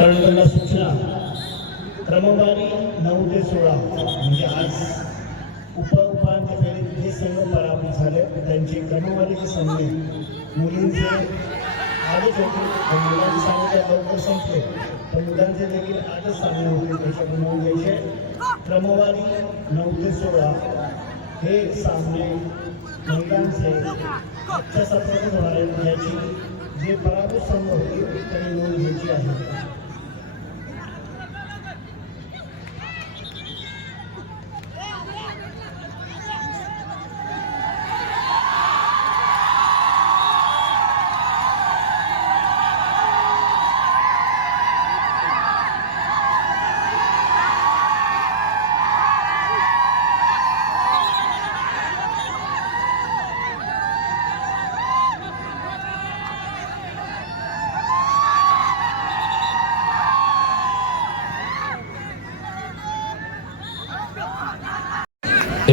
तळणीला सूचना. क्रमवारी नऊ ते सोळा. आज उप उपांत्य फेरीत जे संघ पराभूत झाले. त्यांची क्रमवारीचे सामने मुलींचे आजच होते. मुलांचे सामने लवकर संपले पण मुलांचे देखील सामने होते. घ्यायचे. क्रमवारी नऊ ते सोळा हे सामने महिलांचे आजच्या सत्रात होणार जे पराभूत संघ होते त्यांनी नोंद घ्यायची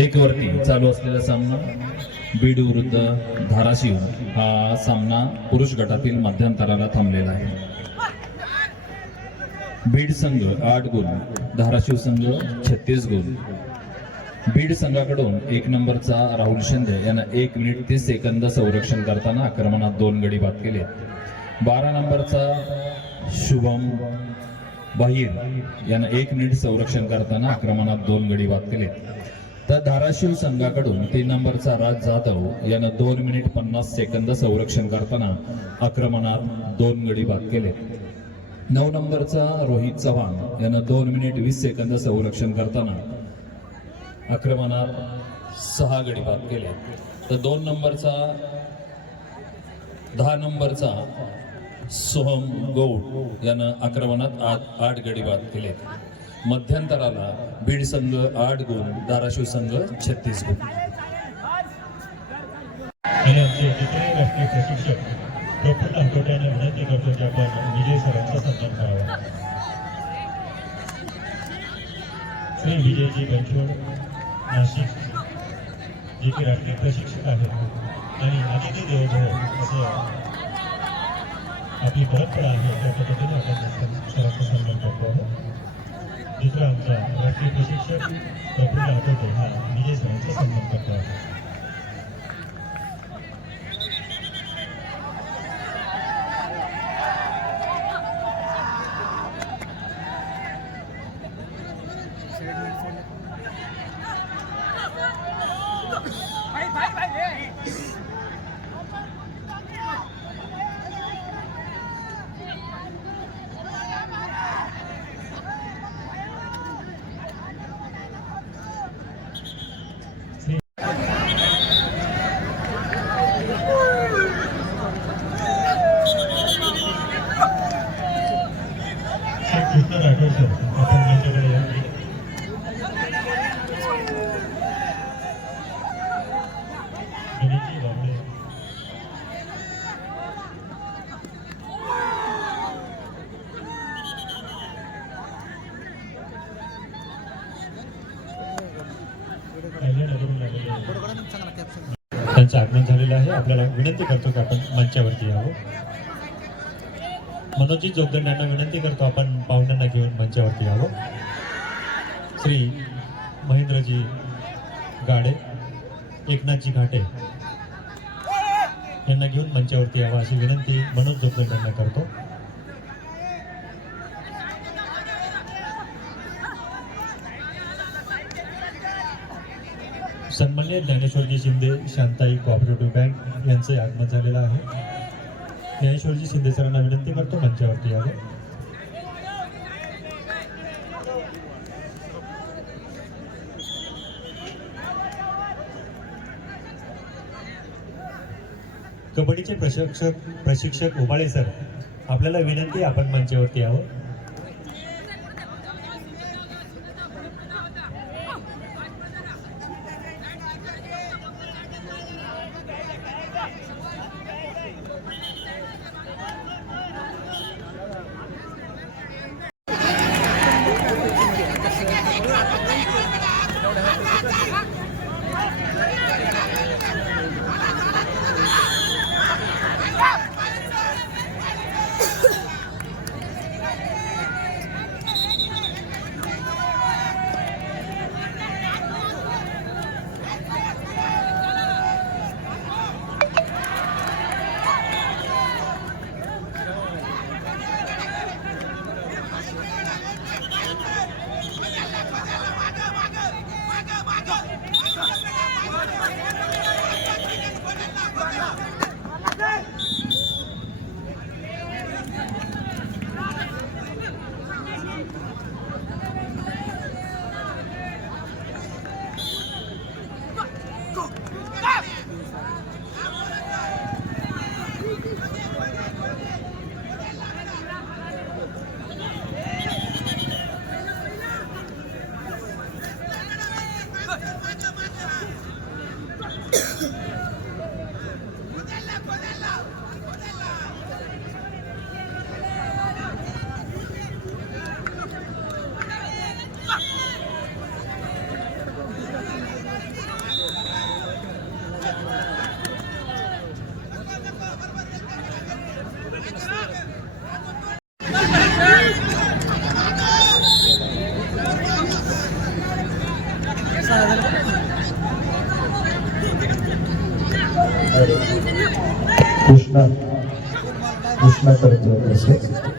एक वरती चालू असलेला सामना बीड विरुद्ध धाराशिव हा सामना पुरुष गटातील मध्यंतराला थांबलेला आहे. बीड संघ आठ गुण धाराशिव संघ छत्तीस गुण. बीड संघाकडून एक नंबरचा राहुल शिंदे यानं एक मिनिट तीस सेकंद संरक्षण करताना आक्रमणात दोन गडी बाद केले. बारा नंबरचा शुभम बाहिर यानं एक मिनिट संरक्षण करताना आक्रमणात दोन गडी बाद केले. तर धाराशिव संघाकडून तीन नंबरचा राज जाधव यानं दोन मिनिट पन्नास सेकंद संरक्षण करताना आक्रमणात दोन गडी बाद केले. नऊ नंबरचा रोहित चव्हाण यानं दोन मिनिट वीस सेकंद संरक्षण करताना आक्रमणात सहा गडी बाद केले. तर दोन नंबरचा दहा नंबरचा सोहम गौड यानं आक्रमणात आठ आठ गडी बाद केले. मध्यंतराला बीड संघ आठ गुण धाराशिव संघ छत्तीस गुण. आणि आमचे राष्ट्रीय प्रशिक्षक प्रफुल्ल विनंती करतो की आपण विजय सरांचा सन्मान करावा. श्री विजयजी नाशिक जे की राष्ट्रीय प्रशिक्षक आहेत आणि अतिथी असं आपली परंपरा आहे त्या पद्धतीने आपण सरांचा सन्मान करतो आहोत. दुसरा आमचा राष्ट्रीय प्रशिक्षक कपिल अंकोटे हा विजय सरांचा सन्मान करतो आहे श्री कृष्ण राठोड सर आपण यांच्याकडे या विनीतजी बांबळे थायलंडवरून आलेले आहेत. त्यांचं आगमन झालेलं आहे. आपल्याला विनंती करतो की आपण मंचावरती यावं. मनोजी जोगदंड यांना विनंती करतो आपण पाहुण्यांना घेऊन मंचावरती यावं. श्री महेंद्रजी गाडे एकनाथजी घाटे यांना घेऊन मंचावरती यावं अशी विनंती मनोज जोगदंड यांना करतो. सन्मान्य ज्ञानेश्वरजी शिंदे शांताई कोऑपरेटिव्ह बँक यांचे आगमन झालेलं आहे. ज्ञानेश्वरजी शिंदे सरांना विनंती करतो मंचावरती यावं कबड्डीचे प्रशिक्षक प्रशिक्षक उबाळे सर आपल्याला विनंती आपण मंचावरती यावं कृष्णा कृष्णा करतो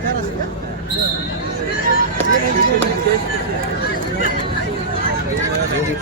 Cara sih ya?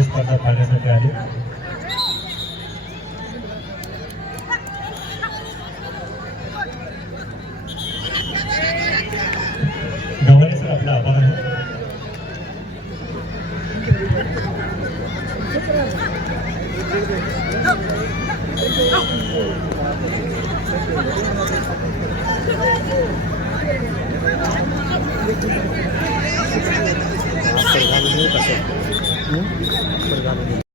नाट्य स्पर्धा पाहण्यासाठी आली गव्हाणे सर आपला आभार आहे Thank you. yang.